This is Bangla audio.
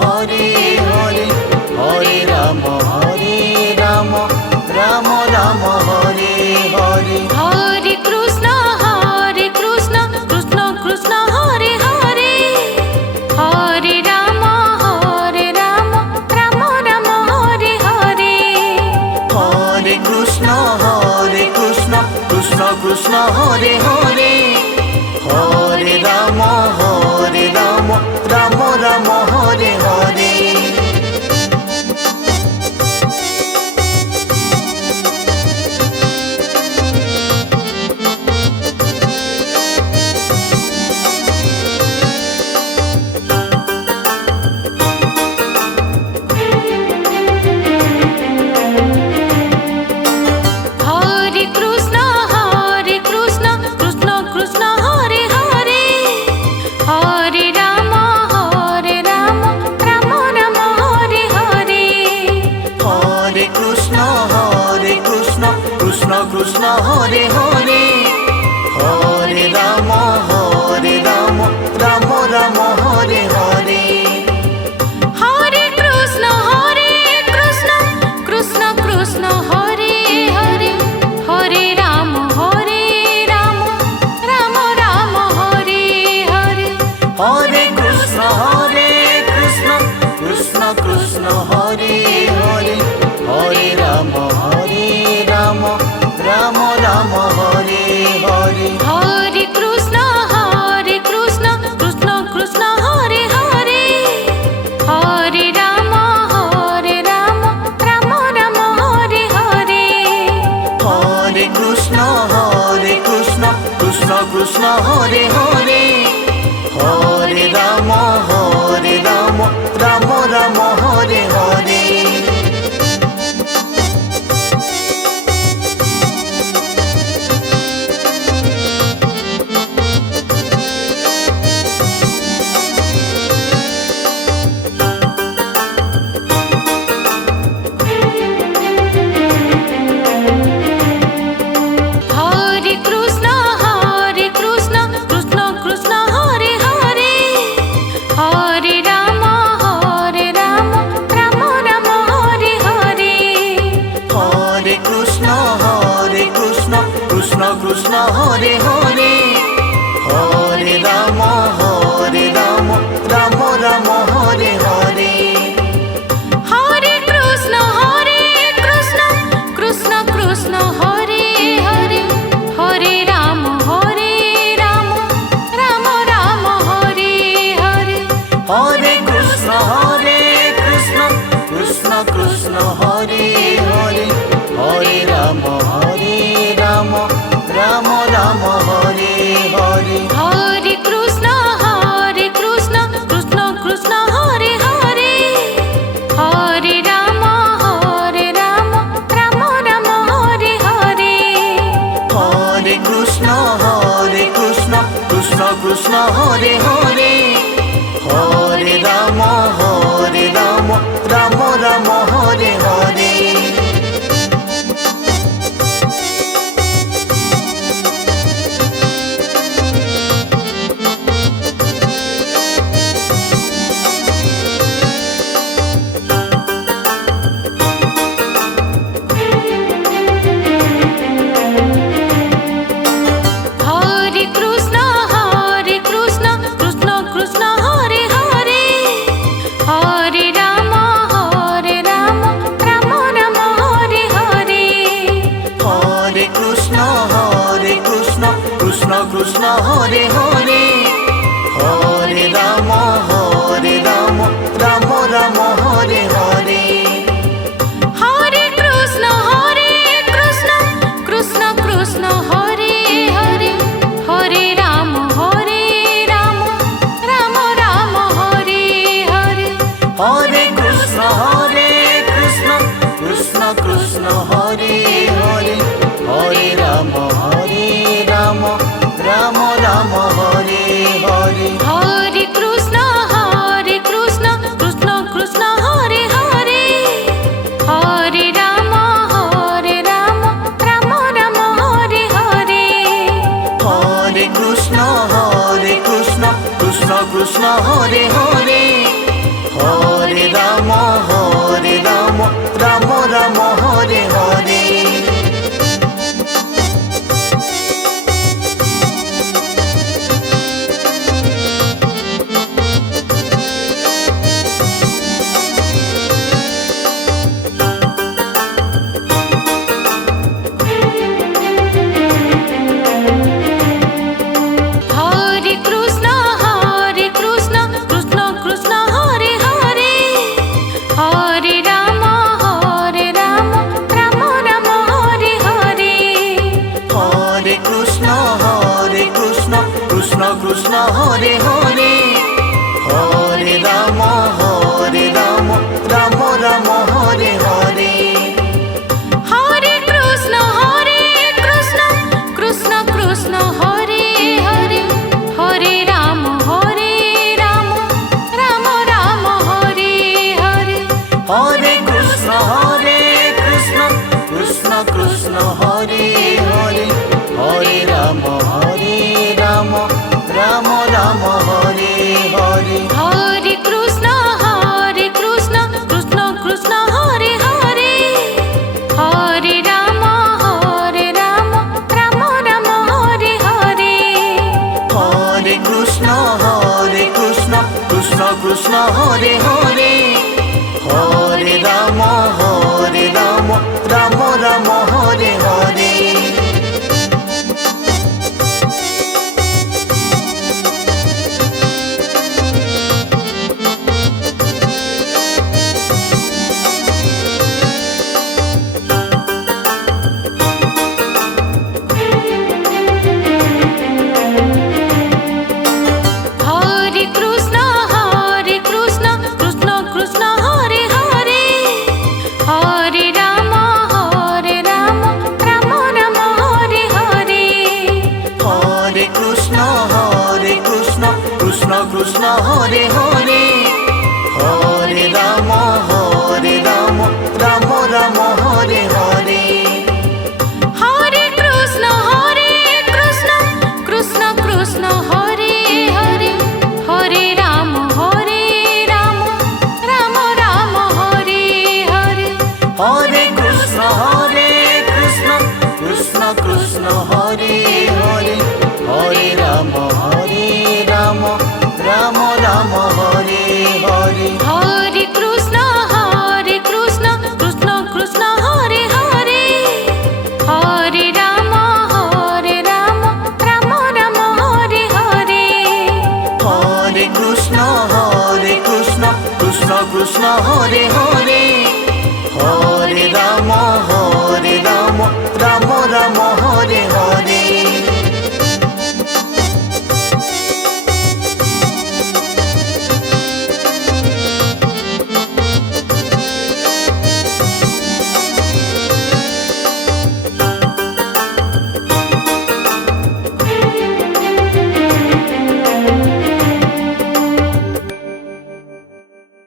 হরে হরে হরে রাম রাম রাম হরে হরে হরে কৃষ্ণ কৃষ্ণ কৃষ্ণ হরে হরে হরে রাম রাম রাম হরে হরে হরে কৃষ্ণ কৃষ্ণ কৃষ্ণ হরে হরে হরে রাম রাম রাম হরে হরে হরে কৃষ্ণ কৃষ্ণ কৃষ্ণ হরে হরে হরে রাম রাম রাম হরে হরে হরে কৃষ্ণ কৃষ্ণ কৃষ্ণ হরে হরে হরে রাম রাম রাম হরে হরে হরে কৃষ্ণ কৃষ্ণ কৃষ্ণ হরে হরে হরে রাম রাম রাম হরে হরে হরে কৃষ্ণ কৃষ্ণ কৃষ্ণ হরে হরে হরে রাম রাম রাম হরে হরে হরে কৃষ্ণ কৃষ্ণ কৃষ্ণ হরে হরে হরে রাম রাম রাম হরে হরে হরে কৃষ্ণ কৃষ্ণ কৃষ্ণ হরে হরে হরে রাম রাম হরে হরে হরে কৃষ্ণ কৃষ্ণ কৃষ্ণ হরে হরে হরে রাম রাম রাম হরে হরে হরে কৃষ্ণ কৃষ্ণ কৃষ্ণ হরে হরে হরে রাম রাম হরে হরে হরে কৃষ্ণ কৃষ্ণ কৃষ্ণ হরে হরে হরে রাম রাম হরে হরে হরে কৃষ্ণ কৃষ্ণ কৃষ্ণ হরে হরে হরে রাম রাম রাম হরে হরে হরে কৃষ্ণ কৃষ্ণ কৃষ্ণ হরে হরে হরে রাম রাম রাম হরে হরে হরে কৃষ্ণ কৃষ্ণ কৃষ্ণ হরে হরে হরে রাম রাম হরে হরে হরে কৃষ্ণ কৃষ্ণ কৃষ্ণ হরে হরে হরে রাম রাম রাম হরে হরে হরে কৃষ্ণ কৃষ্ণ কৃষ্ণ হরে হরে হরে রাম রাম হরে হরে হরে কৃষ্ণ কৃষ্ণ কৃষ্ণ হরে হরে হরে রাম রাম হরে হরে হরে কৃষ্ণ কৃষ্ণ কৃষ্ণ হরে হরে হরে রাম রাম রাম হরে হরে হরে কৃষ্ণ কৃষ্ণ কৃষ্ণ হরে হরে হরে রাম রাম হরে হরে হরে কৃষ্ণ কৃষ্ণ কৃষ্ণ হরে হরে হরে হরে হরে রাম রাম রাম হরে হরে হরে কৃষ্ণ কৃষ্ণ কৃষ্ণ হরে হরে হরে রাম রাম রাম হরে হরে হরে কৃষ্ণ কৃষ্ণ কৃষ্ণ হরে হরে হরে রাম রাম রাম হরে হরে হরে কৃষ্ণ কৃষ্ণ কৃষ্ণ হরে হরে হরে রাম রাম রাম হরে হরে হরে কৃষ্ণ কৃষ্ণ কৃষ্ণ হরে হরে হরে রাম রাম হরে হরে হরে কৃষ্ণ কৃষ্ণ কৃষ্ণ হরে হরে হরে রাম রাম রাম হরে হরে হরে কৃষ্ণ কৃষ্ণ কৃষ্ণ হরে হরে